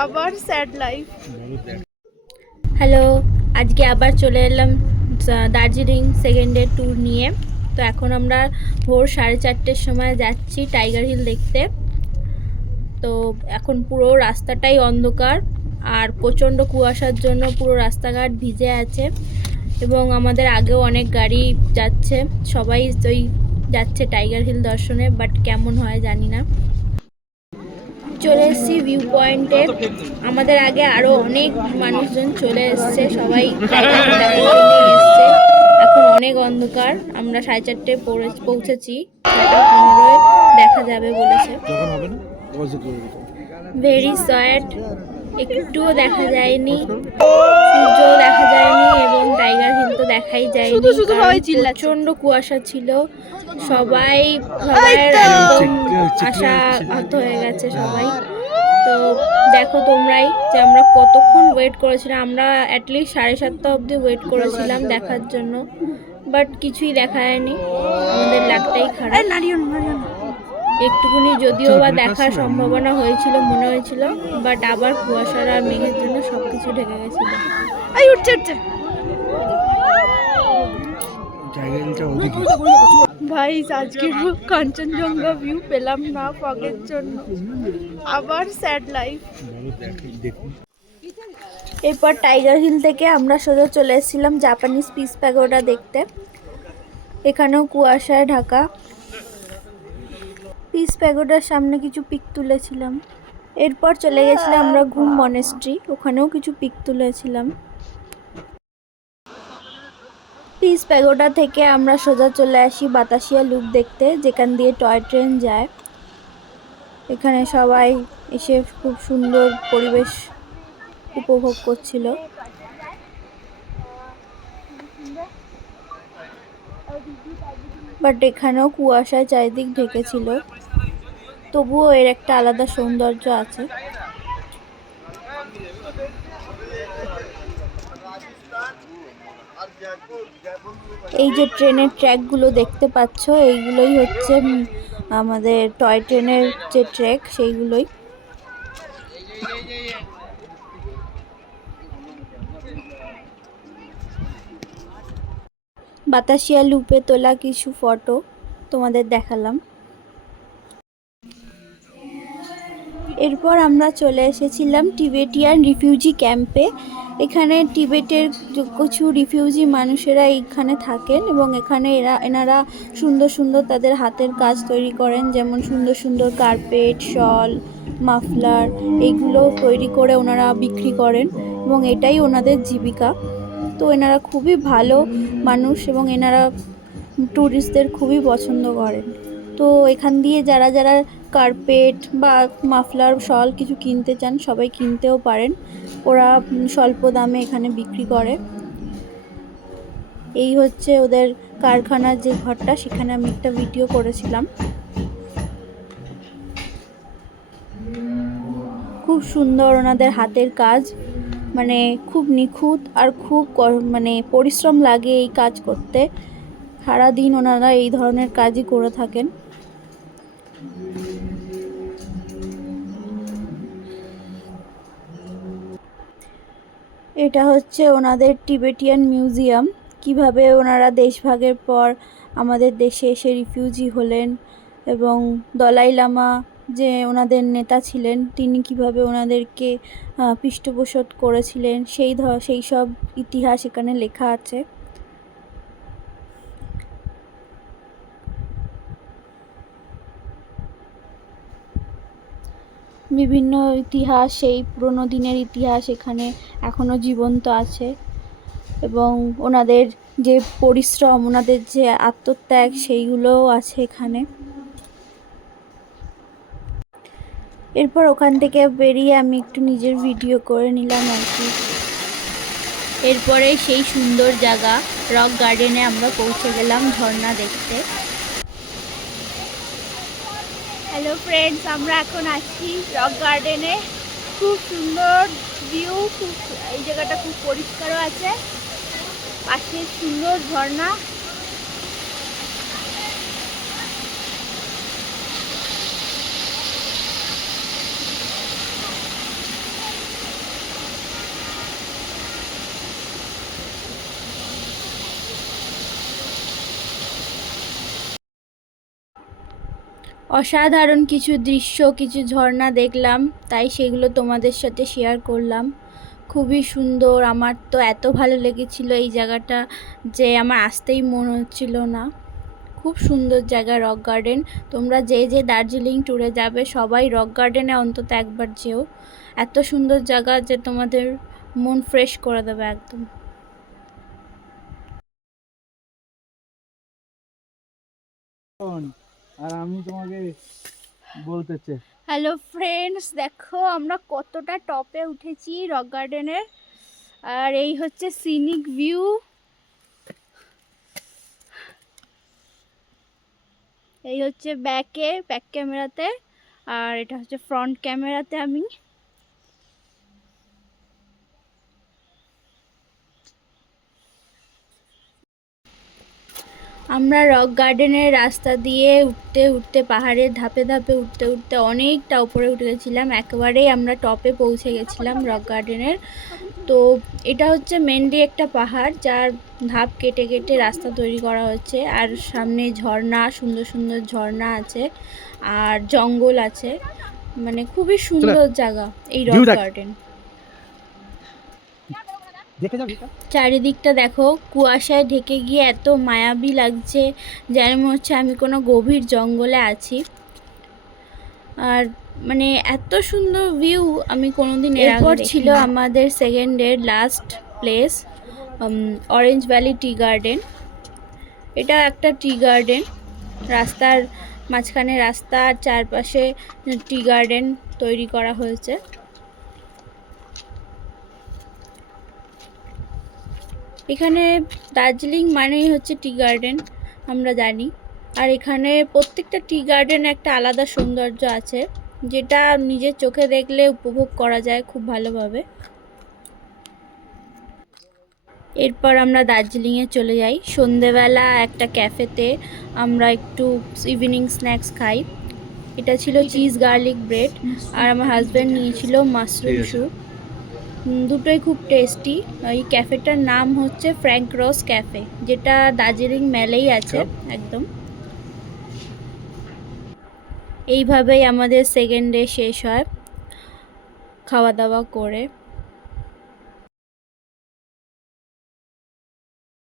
আবার sad life. Hello, আজকে আবার চলে এলাম দার্জিলিং সেকেন্ড ডে ট্যুর নিয়ে। তো এখন আমরা ভোর 4:30-র সময় যাচ্ছি টাইগার হিল দেখতে। তো এখন পুরো রাস্তাটাই অন্ধকার আর প্রচণ্ড কুয়াশার জন্য পুরো রাস্তাঘাট ভিজে আছে এবং আমাদের আগেও অনেক গাড়ি যাচ্ছে, সবাই ওই যাচ্ছে টাইগার হিল দর্শনে, বাট কেমন হয় জানি না। চলে এসেছি ভিউ পয়েন্টে, আমাদের আগে আরো অনেক মানুষজন চলে এসছে, সবাই টাইগার হিল দেখার জন্যই এসছে। এখন অনেক অন্ধকার, আমরা 4:30 পৌঁছেছি, 6:15 দেখা যাবে বলেছে। ভেরি স্যাড, একটুও দেখা যায়নি, সূর্যও দেখা যায়নি এবং টাইগার হিল তো দেখাই যায়নি, কারণ প্রচন্ড কুয়াশা ছিল। সবাই একদম আশা আহত হয়ে গেছে সবাই। তো দেখো তোমরাই যে আমরা কতক্ষণ ওয়েট করেছিলাম, আমরা অ্যাটলিস্ট 7:30 অবধি ওয়েট করেছিলাম দেখার জন্য, বাট কিছুই দেখা যায়নি। আমাদের লাকটাই খারাপ। একটুকুনি যদিও বা দেখার সম্ভাবনা হয়েছিল মনে হয়েছিল, বাট আবার কুয়াশার আর মেঘের জন্য সবকিছু ঢেকে গেছিল। ভাই আজকে কাঞ্চনজঙ্ঘা ভিউ পেলাম না ফগের জন্য, আবার স্যাড লাইফ। এরপর টাইগার হিল থেকে আমরা সোজা চলে এসেছিলাম জাপানিজ পিস প্যাগোডা দেখতে। এখানেও কুয়াশায় ঢাকা। পিস প্যাগোডার সামনে কিছু পিক তুলেছিলাম। এরপর চলে গেছিলাম আমরা ঘুম মনেস্ট্রি, ওখানেও কিছু পিক তুলেছিলাম। পিস প্যাগোডা থেকে আমরা সোজা চলে আসি বাতাসিয়া লুপ দেখতে, যেখান দিয়ে টয় ট্রেন যায়। এখানে সবাই এসে খুব সুন্দর পরিবেশ উপভোগ করছিল। বাট এখানেও কুয়াশায় চারিদিক ঢেকেছিল, তবুও এর একটা আলাদা সৌন্দর্য আছে। এই যে ট্রেনের ট্র্যাকগুলো দেখতে পাচ্ছ, এইগুলোই হচ্ছে আমাদের টয় ট্রেনের যে ট্র্যাক, সেইগুলোই। বাতাসিয়া লুপে তোলা কিছু ফটো তোমাদের দেখালাম। এরপর আমরা চলে এসেছিলাম টিবেটিয়ান রিফিউজি ক্যাম্পে। এখানে টিবেটের কিছু রিফিউজি মানুষেরা এইখানে থাকেন এবং এখানে এনারা সুন্দর সুন্দর তাদের হাতের কাজ তৈরি করেন, যেমন সুন্দর সুন্দর কার্পেট, শল, মাফলার, এইগুলো তৈরি করে ওনারা বিক্রি করেন এবং এটাই ওনাদের জীবিকা। তো এনারা খুবই ভালো মানুষ এবং এনারা ট্যুরিস্টদের খুবই পছন্দ করেন। তো এখান দিয়ে যারা যারা কার্পেট বা মাফলার, শল কিছু কিনতে চান সবাই কিনতেও পারেন, ওরা স্বল্প দামে এখানে বিক্রি করে। এই হচ্ছে ওদের কারখানার যে ঘরটা, সেখানে আমি একটা ভিডিও করেছিলাম। খুব সুন্দর ওনাদের হাতের কাজ, মানে খুব নিখুঁত আর খুব মানে পরিশ্রম লাগে এই কাজ করতে। সারাদিন ওনারা এই ধরনের কাজই করে থাকেন। এটা হচ্ছে ওনাদের টিবেটিয়ান মিউজিয়াম, কিভাবে ওনারা দেশভাগের পর আমাদের দেশে এসে রিফিউজি হলেন এবং দলাই লামা যে ওনাদের নেতা ছিলেন, তিনি কিভাবে ওনাদেরকে পৃষ্ঠপোষক করেছিলেন, সেই সব ইতিহাস এখানে লেখা আছে। বিভিন্ন ইতিহাস, সেই পুরনো দিনের ইতিহাস এখানে এখনও জীবন্ত আছে এবং ওনাদের যে পরিশ্রম, ওনাদের যে আত্মত্যাগ, সেইগুলোও আছে এখানে। এরপর ওখান থেকে বেরিয়ে আমি একটু নিজের ভিডিও করে নিলাম আর কি। এরপরে সেই সুন্দর জায়গা রক গার্ডেনে আমরা পৌঁছে গেলাম ঝর্ণা দেখতে। হ্যালো ফ্রেন্ডস, আমরা এখন আছি রক গার্ডেনে। খুব সুন্দর ভিউ, এই জায়গাটা খুব পরিষ্কারও আছে, পাশে সুন্দর ঝর্ণা। অসাধারণ কিছু দৃশ্য, কিছু ঝর্ণা দেখলাম, তাই সেগুলো তোমাদের সাথে শেয়ার করলাম। খুবই সুন্দর, আমার তো এত ভালো লেগেছিল এই জায়গাটা যে আমার আসতেই মন হচ্ছিল না। খুব সুন্দর জায়গা রক গার্ডেন। তোমরা যে যে দার্জিলিং ট্যুরে যাবে সবাই রক গার্ডেনে অন্তত একবার যেও। এত সুন্দর জায়গা যে তোমাদের মন ফ্রেশ করে দেবে একদম। আর আমি তোমাকে বলতে চাই, হ্যালো ফ্রেন্ডস, দেখো আমরা কতটা টপে উঠেছি রক গার্ডেনের। আর এই হচ্ছে সিনিক ভিউ। এই হচ্ছে ব্যাক ক্যামেরাতে, আর এটা হচ্ছে ফ্রন্ট ক্যামেরাতে আমি। আমরা রক গার্ডেনের রাস্তা দিয়ে উঠতে উঠতে, পাহাড়ের ধাপে ধাপে উঠতে উঠতে অনেকটা উপরে উঠে গেছিলাম। একেবারেই আমরা টপে পৌঁছে গেছিলাম রক গার্ডেনের। তো এটা হচ্ছে মেনলি একটা পাহাড়, যার ধাপ কেটে কেটে রাস্তা তৈরি করা হচ্ছে। আর সামনে ঝর্ণা, সুন্দর সুন্দর ঝর্ণা আছে, আর জঙ্গল আছে। মানে খুবই সুন্দর জায়গা এই রক গার্ডেন। দেখে যাও চারিদিকটা দেখো, কুয়াশায় ঢেকে গিয়ে এত মায়াবী লাগছে, যেন মনে হচ্ছে আমি কোনো গভীর জঙ্গলে আছি। আর মানে এত সুন্দর ভিউ আমি কোনোদিন এরপর ছিল আমাদের সেকেন্ডের last place, orange valley tea garden. এটা একটা টি গার্ডেন, রাস্তার মাঝখানে রাস্তা, আর চারপাশে টি গার্ডেন তৈরি করা হয়েছে। এখানে দার্জিলিং মানেই হচ্ছে টি গার্ডেন, আমরা জানি। আর এখানে প্রত্যেকটা টি গার্ডেন একটা আলাদা সৌন্দর্য আছে, যেটা নিজের চোখে দেখলে উপভোগ করা যায় খুব ভালোভাবে। এরপর আমরা দার্জিলিংয়ে চলে যাই। সন্ধেবেলা একটা ক্যাফেতে আমরা একটু ইভিনিং স্ন্যাক্স খাই। এটা ছিল চিজ গার্লিক ব্রেড, আর আমার হাজব্যান্ড নিয়েছিল মাশরুম স্যুপ। দুটোই খুব টেস্টি। এই ক্যাফেটার নাম হচ্ছে ফ্র্যাঙ্ক রস ক্যাফে, যেটা দার্জিলিং মেলেই আছে একদম। এইভাবেই আমাদের সেকেন্ড ডে শেষ হয় খাওয়া দাওয়া করে।